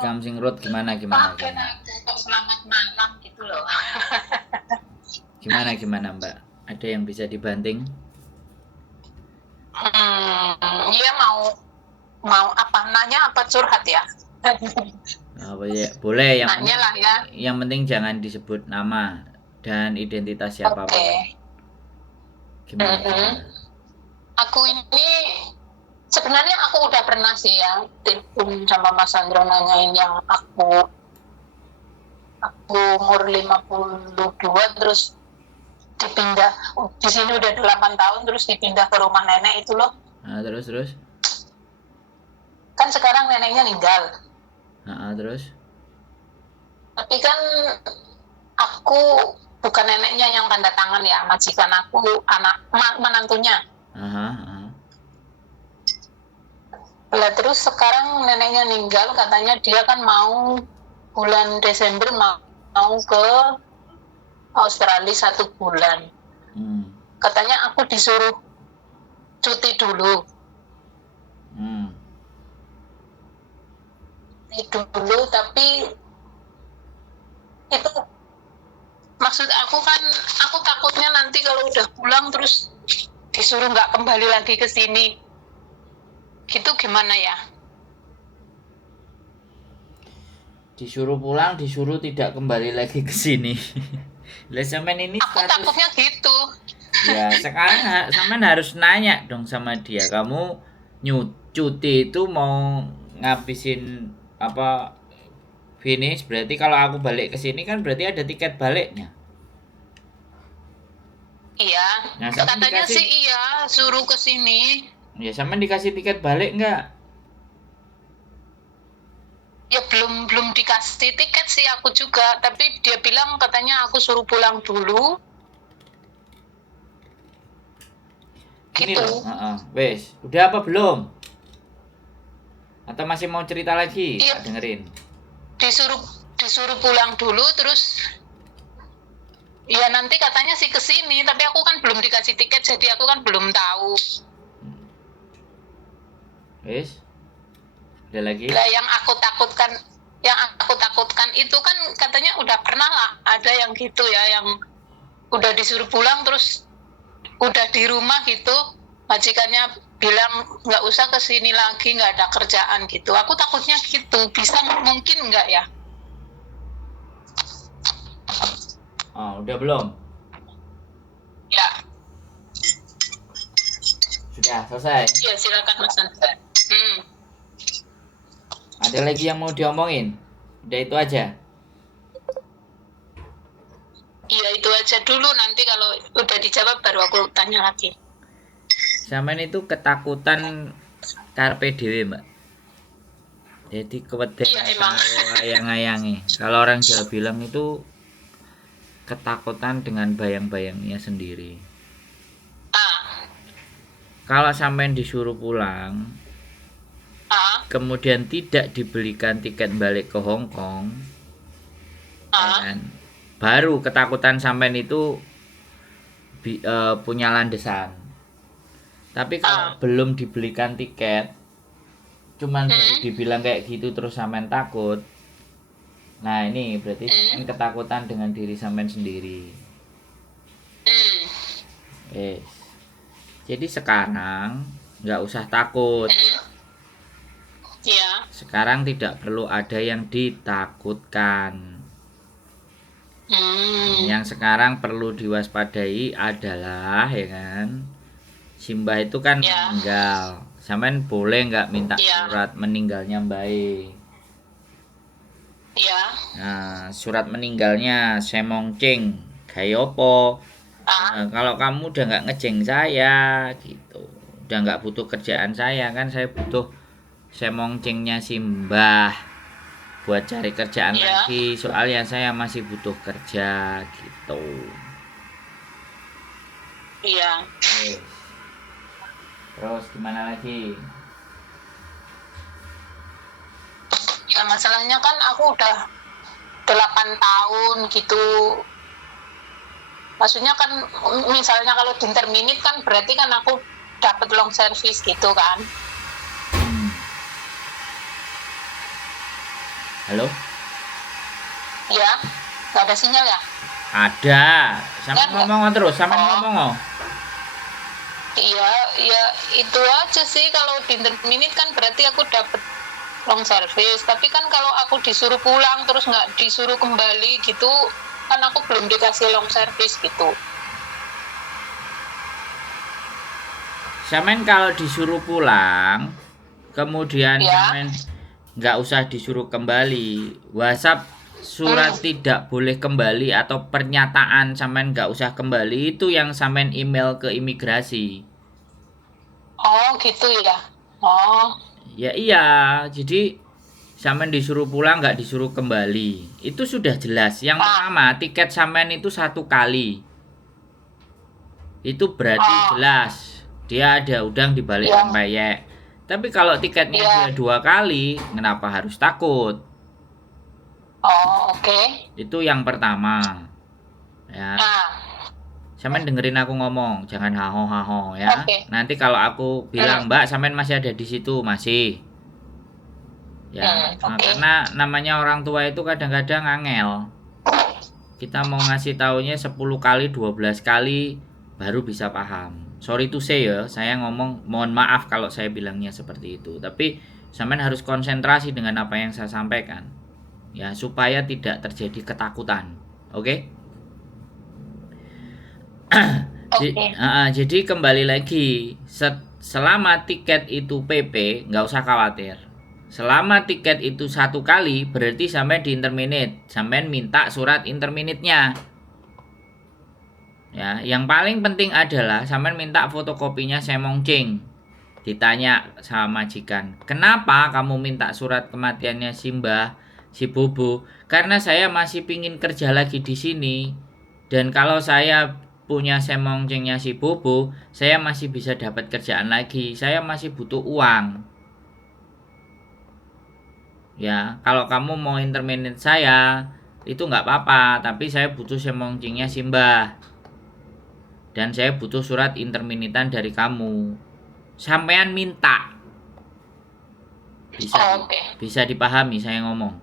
Kamsing Road gimana? Kaget aku kok selamat malam gitu loh. Gimana Mbak? Ada yang bisa dibanting? Iya mau apa nanya apa curhat ya? Apa ya? Boleh, yang Nanya penting lah ya. jangan disebut nama dan identitas Oke. siapapun. Gimana? Mm-mm. Aku ini sebenarnya aku udah pernah sih ya telepon sama Mas Andro nanyain yang aku umur 52 terus dipindah di sini udah 8 tahun terus dipindah ke rumah nenek itu loh. Nah, terus? Kan sekarang neneknya meninggal. Nah, terus? Tapi kan aku bukan neneknya yang tanda tangan ya, majikan aku menantunya. Aha. Lah terus sekarang neneknya meninggal, katanya dia kan mau bulan Desember mau ke Australia 1 bulan. Katanya aku disuruh cuti dulu. Tapi itu maksud aku kan, aku takutnya nanti kalau udah pulang terus disuruh nggak kembali lagi ke sini. Gitu gimana ya? Disuruh pulang, disuruh tidak kembali lagi ke sini. Lah sampean ini Aku takutnya gitu. Ya, sekarang sampean harus nanya dong sama dia. Kamu cuti itu mau ngabisin apa finish, berarti kalau aku balik ke sini kan berarti ada tiket baliknya. Iya, Nah, katanya sih iya, suruh ke sini. Ya, sampean dikasih tiket balik enggak? Ya belum dikasih tiket sih aku juga, tapi dia bilang katanya aku suruh pulang dulu. Gini Gitu. loh, wes, udah apa belum? Atau masih mau cerita lagi? Iya. Dengerin. Disuruh pulang dulu terus ya nanti katanya sih ke sini, tapi aku kan belum dikasih tiket jadi aku kan belum tahu. Wes. Ada lagi? Lah yang aku takutkan itu kan katanya udah pernah lah ada yang gitu ya, yang udah disuruh pulang terus udah di rumah gitu majikannya bilang nggak usah kesini lagi, nggak ada kerjaan gitu. Aku takutnya gitu, bisa mungkin nggak ya? Udah belum? Ya. Sudah selesai? Iya, silakan Mas Andra. Ada lagi yang mau diomongin? Udah itu aja? Iya, itu aja dulu, nanti kalau udah dijawab baru aku tanya lagi. Sampean itu ketakutan karpe dhewe, Mbak. Jadi keweden ayang-ayangi. Kalau orang Jawa bilang itu ketakutan dengan bayang-bayangnya sendiri. Kalau sampean disuruh pulang, kemudian tidak dibelikan tiket balik ke Hong Kong, baru ketakutan sampean itu punya landasan. Tapi kalau belum dibelikan tiket, cuman baru dibilang kayak gitu terus sampean takut, nah ini berarti sampean ketakutan dengan diri sampean sendiri. Jadi sekarang nggak usah takut. Sekarang tidak perlu ada yang ditakutkan. Yang sekarang perlu diwaspadai adalah ya kan, Simbah itu kan meninggal. Sampean boleh nggak minta surat meninggalnya Mbak? Nah, surat meninggalnya semongcing kayak opo? Nah, kalau kamu udah nggak ngejeng saya gitu, udah nggak butuh kerjaan saya, kan saya butuh semongcingnya Simbah buat cari kerjaan lagi, soalnya saya masih butuh kerja gitu. Terus gimana lagi? Ya masalahnya kan aku udah 8 tahun gitu. Maksudnya kan misalnya kalau interminit kan berarti kan aku dapat long service gitu kan. Halo? Ya, nggak ada sinyal ya? Ada. Sampean Enggak. ngomong terus, sampean Oh. ngomong. Oh. Iya, ya itu aja sih. Kalau di interminit kan berarti aku dapat long service. Tapi kan kalau aku disuruh pulang terus nggak disuruh kembali gitu, kan aku belum dikasih long service gitu. Sampean kalau disuruh pulang, kemudian Ya. sampean nggak usah disuruh kembali. WhatsApp surat tidak boleh kembali atau pernyataan sampean nggak usah kembali itu yang sampean email ke imigrasi. Oh gitu ya. Oh Ya iya, jadi sampean disuruh pulang nggak disuruh kembali. Itu sudah jelas. Yang pertama, tiket sampean itu 1 kali. Itu berarti Oh. jelas dia ada udang di balik Ya. rempeyek. Tapi kalau tiketnya Ya. dia 2 kali, kenapa harus takut? Oh oke. Itu yang pertama. Ya, Nah, sampean dengerin aku ngomong, jangan haho-haho ya. Oke. Nanti kalau aku bilang, "Mbak, sampean masih ada di situ." Masih. Ya, oke. karena namanya orang tua itu kadang-kadang angel. Kita mau ngasih taunya 10 kali, 12 kali baru bisa paham. Sorry to say ya, saya ngomong mohon maaf kalau saya bilangnya seperti itu. Tapi sampean harus konsentrasi dengan apa yang saya sampaikan. Ya, supaya tidak terjadi ketakutan. Oke? Oke. Jadi kembali lagi, selama tiket itu PP, nggak usah khawatir. Selama tiket itu 1 kali, berarti sampai di interminate. Sampai minta surat interminate-nya. Ya, yang paling penting adalah sampai minta fotokopinya Semong Ching. Ditanya sama majikan, kenapa kamu minta surat kematiannya Simbah, si Bobo? Karena saya masih pingin kerja lagi di sini. Dan kalau saya punya Semong Chingnya si Bobo, saya masih bisa dapat kerjaan lagi. Saya masih butuh uang. Ya, kalau kamu mau interminate saya, itu nggak apa-apa. Tapi saya butuh Semong Chingnya Simbah. Dan saya butuh surat interminitan dari kamu. Sampean minta. Bisa dipahami saya ngomong.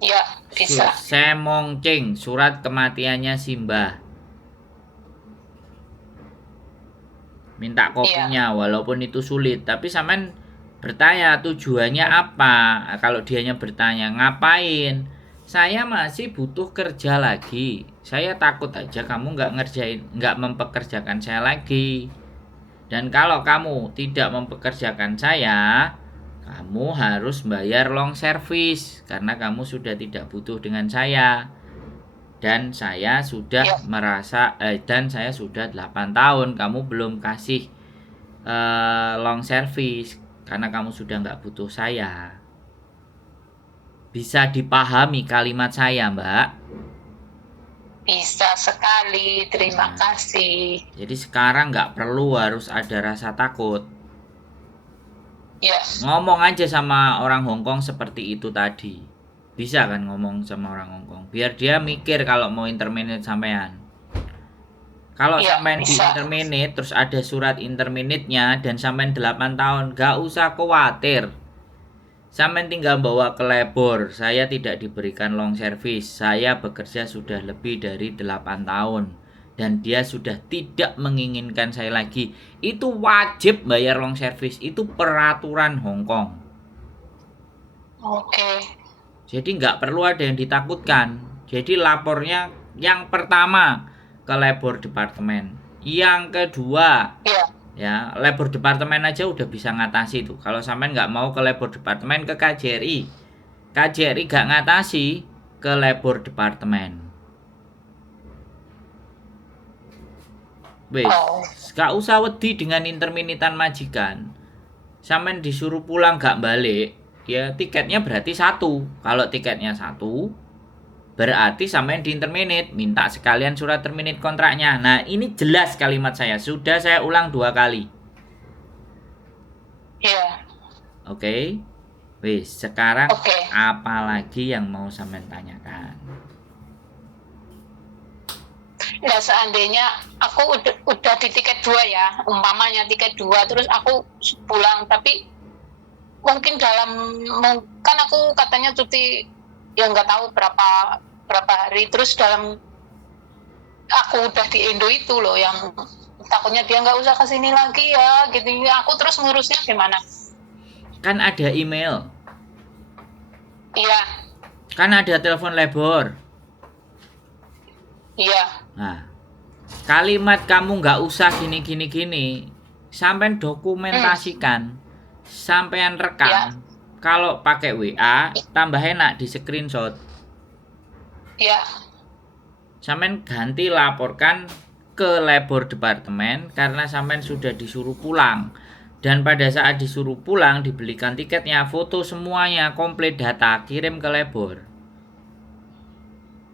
Ya, bisa. Semong Ching, surat kematiannya Simbah. Minta kopinya walaupun itu sulit, tapi sampean bertanya tujuannya apa. Kalau dianya bertanya ngapain, saya masih butuh kerja lagi, saya takut aja kamu nggak mempekerjakan saya lagi. Dan kalau kamu tidak mempekerjakan saya, kamu harus bayar long service karena kamu sudah tidak butuh dengan saya. Dan saya sudah dan saya sudah 8 tahun kamu belum kasih long service karena kamu sudah nggak butuh saya. Bisa dipahami kalimat saya, Mbak? Bisa sekali, terima kasih. Jadi sekarang nggak perlu harus ada rasa takut. Ya. Ngomong aja sama orang Hongkong seperti itu tadi. Bisa kan ngomong sama orang Hongkong, biar dia mikir kalau mau interminate sampean. Kalau sampean di interminate terus ada surat interminate-nya dan sampean 8 tahun, gak usah khawatir. Sampean tinggal bawa ke labor, saya tidak diberikan long service. Saya bekerja sudah lebih dari 8 tahun dan dia sudah tidak menginginkan saya lagi. Itu wajib bayar long service, itu peraturan Hongkong. Oke. Jadi nggak perlu ada yang ditakutkan. Jadi lapornya yang pertama ke labor departemen. Yang kedua, ya labor departemen aja udah bisa ngatasi tuh. Kalau sampean nggak mau ke labor departemen, ke KJRI. KJRI nggak ngatasi, ke labor departemen. Wes, nggak usah wedi dengan interminitan majikan. Sampean disuruh pulang nggak balik, ya tiketnya berarti 1. Kalau tiketnya 1, berarti sampean di interminate, minta sekalian surat terminate kontraknya. Nah, ini jelas kalimat saya, sudah saya ulang 2 kali. Iya. Oke. Wis, sekarang apa lagi yang mau sampean tanyakan? Nah, seandainya aku udah di tiket 2 ya, umpamanya tiket 2 terus aku pulang, tapi mungkin kan aku katanya cuti ya nggak tahu berapa hari, terus dalam aku udah di Indo itu loh yang takutnya dia nggak usah kesini lagi ya gitu, aku terus ngurusnya gimana? Kan ada email, Iya, kan ada telepon labor. iya. Nah, kalimat kamu nggak usah gini, sampean dokumentasikan, sampean Ya. rekam. Kalau pakai WA, tambah enak di screenshot. Ya, Sampean ganti laporkan ke labor departemen karena sampean sudah disuruh pulang. Dan pada saat disuruh pulang, dibelikan tiketnya, foto semuanya, komplit data, kirim ke labor.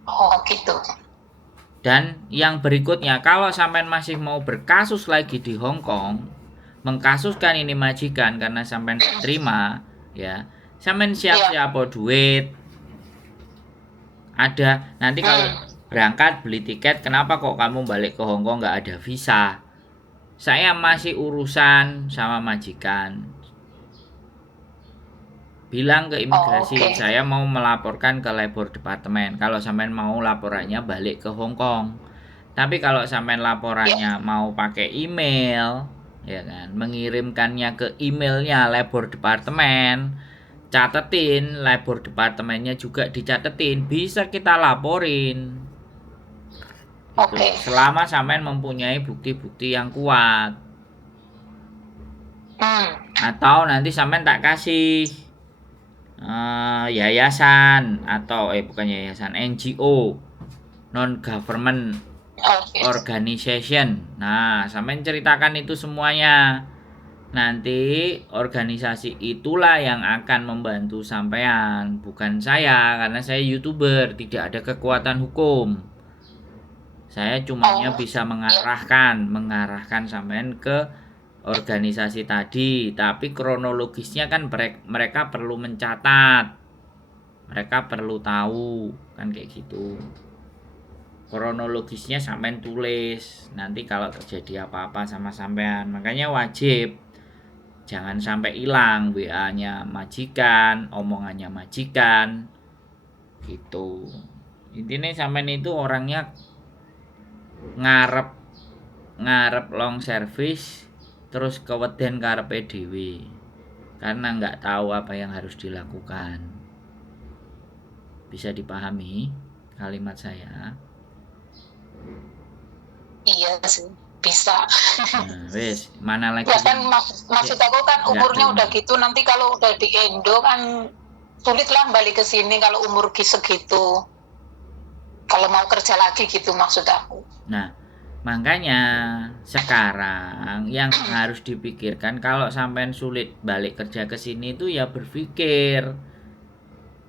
oh gitu. Dan yang berikutnya, kalau sampean masih mau berkasus lagi di Hong Kong, mengkasuskan ini majikan karena sampean nggak terima, ya, sampean siap-siap duit. Ada nanti kalau berangkat beli tiket, kenapa kok kamu balik ke Hong Kong nggak ada visa? Saya masih urusan sama majikan. Bilang ke imigrasi, saya mau melaporkan ke labor departemen. Kalau sampean mau laporannya balik ke Hong Kong. Tapi kalau sampean laporannya mau pakai email, ya kan, mengirimkannya ke emailnya labor departemen, catetin labor departemennya juga dicatetin, bisa kita laporin. Gitu. Selama sampean mempunyai bukti-bukti yang kuat. Atau nanti sampean tak kasih yayasan atau bukan yayasan, NGO, non government organization. Nah, sampean ceritakan itu semuanya. Nanti organisasi itulah yang akan membantu sampean, bukan saya, karena saya YouTuber, tidak ada kekuatan hukum. Saya cumanya bisa mengarahkan sampean ke organisasi tadi, tapi kronologisnya kan mereka perlu mencatat, mereka perlu tahu, kan kayak gitu. Kronologisnya sampean tulis, nanti kalau terjadi apa-apa sama sampean, makanya wajib jangan sampai hilang WA-nya majikan, omongannya majikan, gitu. Intinya sampean itu orangnya ngarep long service terus keweden karepe dhewe karena nggak tahu apa yang harus dilakukan. Bisa dipahami kalimat saya? Iya sih, bisa. Nah, wes, mana lagi? Ya kan maksud aku kan umurnya udah gitu, nanti kalau udah di Indo kan sulit lah balik ke sini kalau umur segitu. Kalau mau kerja lagi gitu maksud aku. Nah, makanya sekarang yang harus dipikirkan kalau sampean sulit balik kerja ke sini itu ya berpikir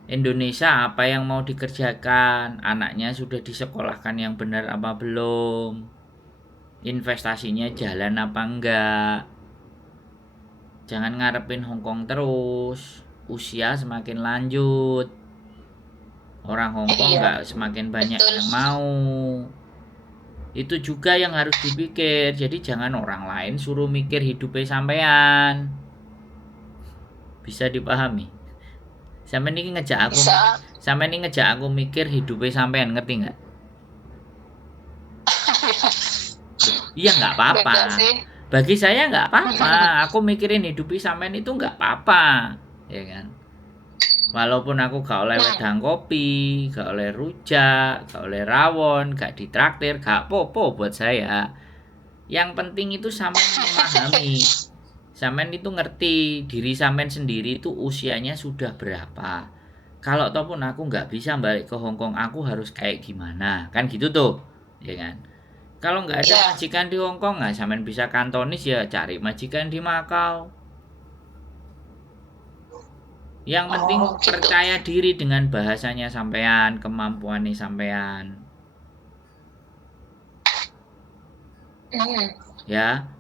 Indonesia apa yang mau dikerjakan, anaknya sudah disekolahkan yang benar apa belum, investasinya jalan apa enggak. Jangan ngarepin Hong Kong terus, usia semakin lanjut, orang Hong Kong enggak semakin banyak yang mau. Itu juga yang harus dipikir. Jadi jangan orang lain suruh mikir hidupnya sampean. Bisa dipahami? Sampean ini ngejak aku mikir hidupnya sampean, ngerti nggak? Iya nggak apa-apa. Bagi saya nggak apa-apa. Aku mikirin hidupnya sampean itu nggak apa-apa, ya kan? Walaupun aku gak oleh wedang kopi, gak oleh rujak, gak oleh rawon, gak ditraktir, gak popo buat saya. Yang penting itu sampean memahami, sampean itu ngerti diri sampean sendiri itu usianya sudah berapa. Kalau ataupun aku nggak bisa balik ke Hong Kong, aku harus kayak gimana, kan gitu tuh, ya kan? Kalau nggak ada majikan di Hong Kong, nggak sampean bisa kantonis ya cari majikan di Makau. Yang penting percaya diri dengan bahasanya sampean, kemampuannya sampean. Ya.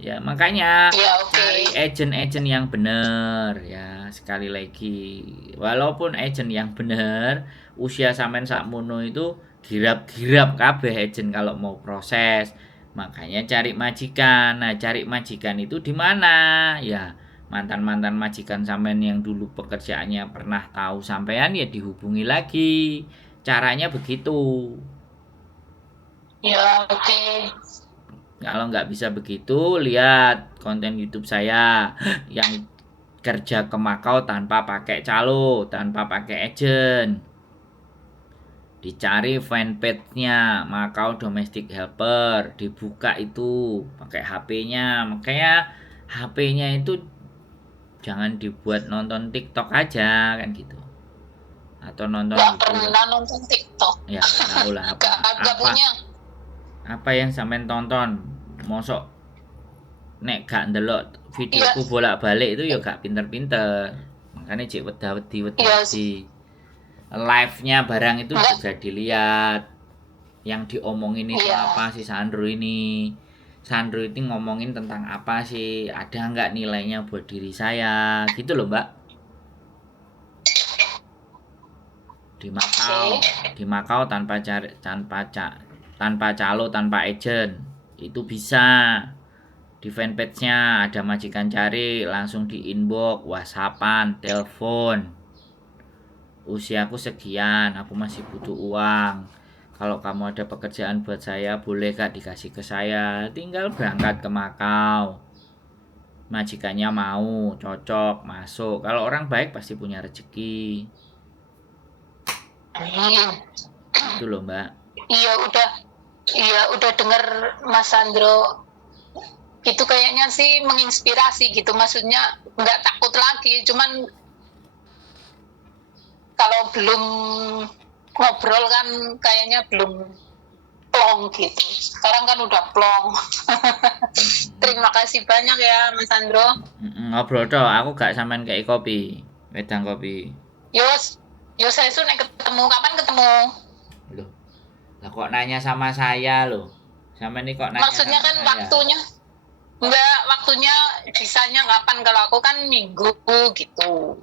Ya, makanya cari agent yang benar ya. Sekali lagi, walaupun agent yang benar, usia sampean sakmono itu girap-girap kabeh agent kalau mau proses. Makanya cari majikan. Nah, cari majikan itu di mana? Ya, mantan-mantan majikan sampean yang dulu pekerjaannya pernah tahu sampean, ya dihubungi lagi. Caranya begitu. Ya, oke. Kalau nggak bisa begitu, lihat konten YouTube saya yang kerja ke Makau tanpa pakai calo, tanpa pakai agent. Dicari fanpage-nya Makau Domestic Helper, dibuka itu pakai HP-nya. Makanya HP-nya itu jangan dibuat nonton TikTok aja kan gitu. Atau nonton Nggak video. pernah nonton TikTok. Ya nggak tahu lah Nggak punya. apa yang sampean tonton. Mosok nek gak ndelok Iya, videoku bolak-balik itu ya gak pinter-pinter. Makanya cek iya, wedi live-nya barang itu nggak, juga dilihat. Yang diomongin itu iya. apa sih Sandro ini? Sandro itu ngomongin tentang apa sih? Ada nggak nilainya buat diri saya? Gitu loh, Mbak. Di Makau, Oke. di Makau tanpa calo, tanpa agent. Itu bisa. Di fanpage-nya ada majikan cari, langsung di inbox, whatsappan, telepon. Usiaku sekian, aku masih butuh uang. Kalau kamu ada pekerjaan buat saya, boleh gak dikasih ke saya? Tinggal berangkat ke Makau. Majikannya mau, cocok, masuk. Kalau orang baik pasti punya rezeki. Hmm. Itu loh, Mbak. Iya udah denger Mas Sandro. Itu kayaknya sih menginspirasi gitu. Maksudnya nggak takut lagi. Cuman kalau belum ngobrol kan kayaknya belum plong gitu. Sekarang kan udah plong. Terima kasih banyak ya Mas Sandro. Ngobrol toh, aku gak sampean kayak kopi. Wedang kopi. Yos, saya nek ketemu kapan ketemu? Loh, lah kok nanya sama saya loh. Sampean ini kok nanya Maksudnya sama kan saya? waktunya enggak, waktunya bisanya kapan, kalau aku kan minggu gitu.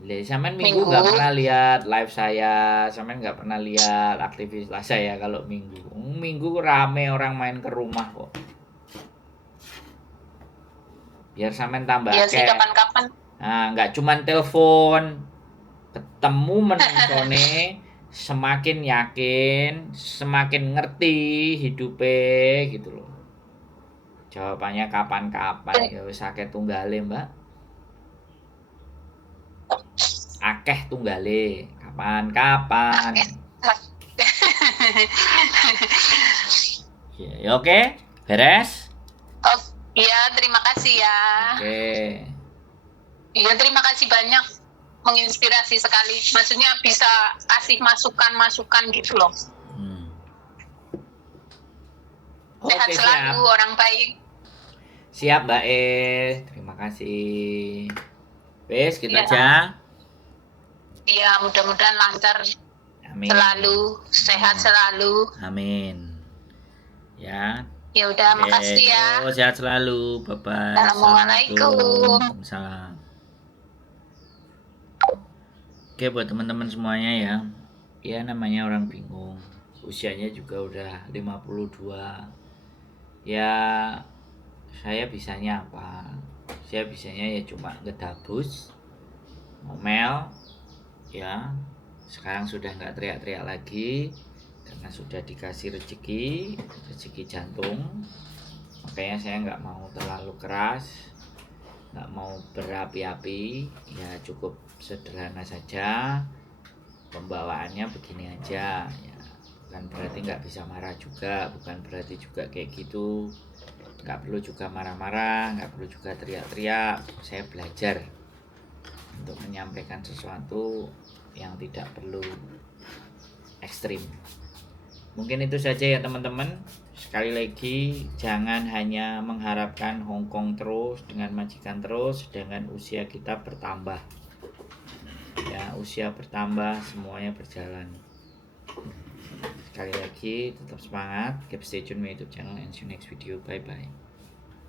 Le, sampean minggu nggak pernah lihat live saya, sampean nggak pernah lihat aktivitas saya kalau minggu. Minggu rame orang main ke rumah kok. Biar sampean tambah Iya sih, akeh. kapan-kapan. Nah, nggak cuman telepon, ketemu menungsone, semakin yakin, semakin ngerti hidupnya gitu loh. Jawabannya kapan-kapan ya wis akeh tunggale, Mbak. Akeh tunggale, kapan-kapan. Ya, oke, beres. Oh, iya, terima kasih ya. Oke. Iya, terima kasih banyak, menginspirasi sekali. Maksudnya bisa kasih masukan-masukan gitu loh. Sehat Oke, selalu, siap. orang baik. Siap, Mbak terima kasih. Wes, gitu Iya. aja. Iya, mudah-mudahan lancar Amin. selalu, sehat selalu. Amin. Ya. Ya udah, makasih ya. Yo, sehat selalu. Bye-bye. Assalamualaikum. Salam. Oke, buat teman-teman semuanya ya. Ya namanya orang bingung. Usianya juga udah 52. Ya, saya bisanya apa? Saya bisanya ya cuma ngedabus, ngomel, ya. Sekarang sudah nggak teriak-teriak lagi karena sudah dikasih rezeki jantung. Makanya saya nggak mau terlalu keras, nggak mau berapi-api, ya cukup sederhana saja. Pembawaannya begini aja, ya. Bukan berarti nggak bisa marah juga, bukan berarti juga kayak gitu. Nggak perlu juga marah-marah, nggak perlu juga teriak-teriak. Saya belajar untuk menyampaikan sesuatu yang tidak perlu ekstrim. Mungkin itu saja ya teman-teman. Sekali lagi, jangan hanya mengharapkan Hongkong terus, dengan majikan terus, dengan usia kita bertambah. Ya, usia bertambah, semuanya berjalan. Sekali lagi, tetap semangat, keep stay tune my YouTube channel, and see you next video. Bye bye.